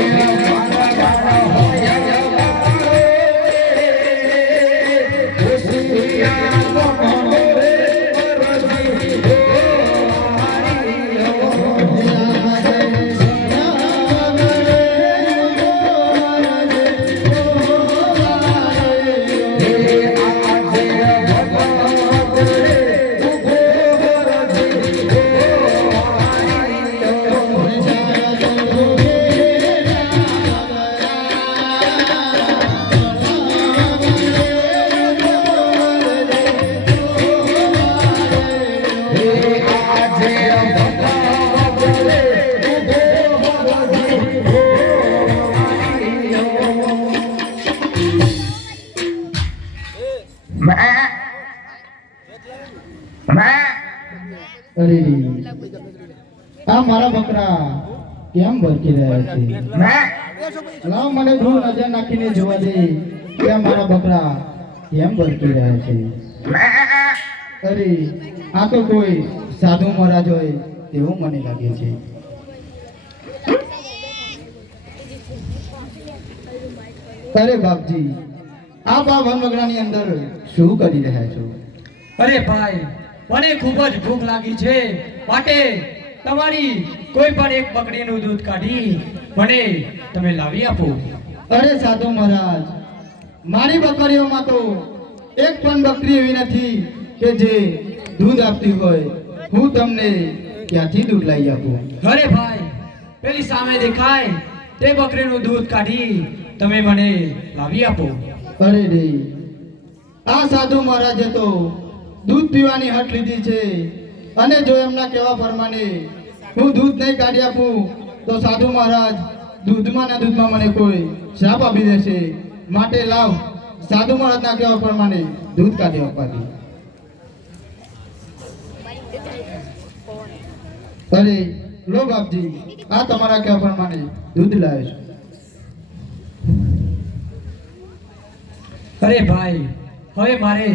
અરે આ મારા બકરા કેમ ભરકી રહ્યા છે? લાવ મને દૂર નજર નાખીને જોવા દે. મારા બકરા કેમ ભરકી રહ્યા છે? અરે, આ તો કોઈ સાધુ મહારાજ હોય તેવું મને લાગે છે. અરે બાપજી આ બાપ હમગડાની અંદર શું કરી રહ્યા છો? અરે ભાઈ મને ખૂબ જ ભૂખ લાગી છે. માટે તમારી કોઈ પણ એક બકરીનું દૂધ કાઢી મને તમે લાવી આપો. અરે સાધુ મહારાજ મારી બકરીઓમાં તો એક પણ બકરી એવી નથી કે જે દૂધ આપતી હોય. હું તમને ક્યાંથી દૂધ લાવી આપું. અરે ભાઈ પેલી સામે દેખાય તે બકરીનું દૂધ કાઢી તમે મને લાવી આપો. અરે રે આ સાધુ મહારાજે તો દૂધ પીવાની હટ લીધી છે. અને જો એમના કહેવા પ્રમાણે હું દૂધ નહીં કાઢી આપું તો સાધુ મહારાજ દૂધમાં ના દૂધમાં મને કોઈ શ્રાપ આપી દેશે. માટે લાવ સાધુ મહારાજના કહેવા પ્રમાણે દૂધ કાઢી આપવાથી અરે લો બાપજી આ તમારા કહેવા પ્રમાણે દૂધ લાવ્યો છું. અરે ભાઈ હવે મારે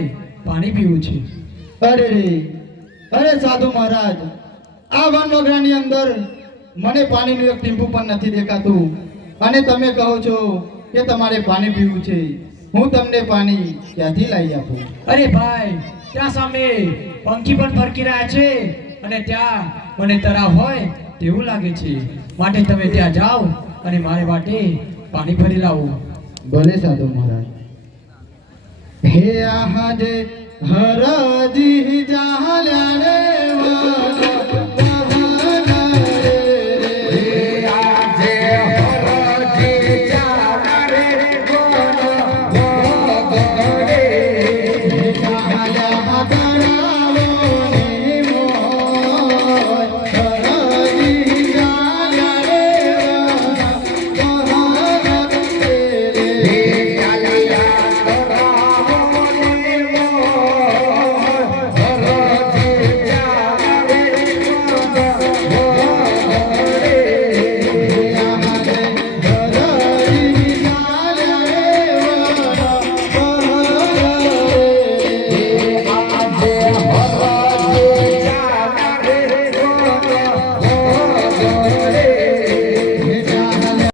પાણી પીવું છે. અરે રે અરે સાધુ મહારાજ આ વન વગડાની અંદર મને પાણીનું એક ટીમ્પુ પણ નથી દેખાતું. અને તમે કહો છો કે તમારે પાણી પીવું છે. હું તમને પાણી ક્યાંથી લાવી આપું? અરે ભાઈ ત્યાં સામે પંખી પણ ફરકી રહ્યા છે. અને ત્યાં મને તરાવ હોય તેવું લાગે છે માટે તમે ત્યાં જાઓ અને મારી માટે પાણી ભરી લાવો ભલે સાધુ મહારાજ હે આહાજે હરજી જાલ્યા રે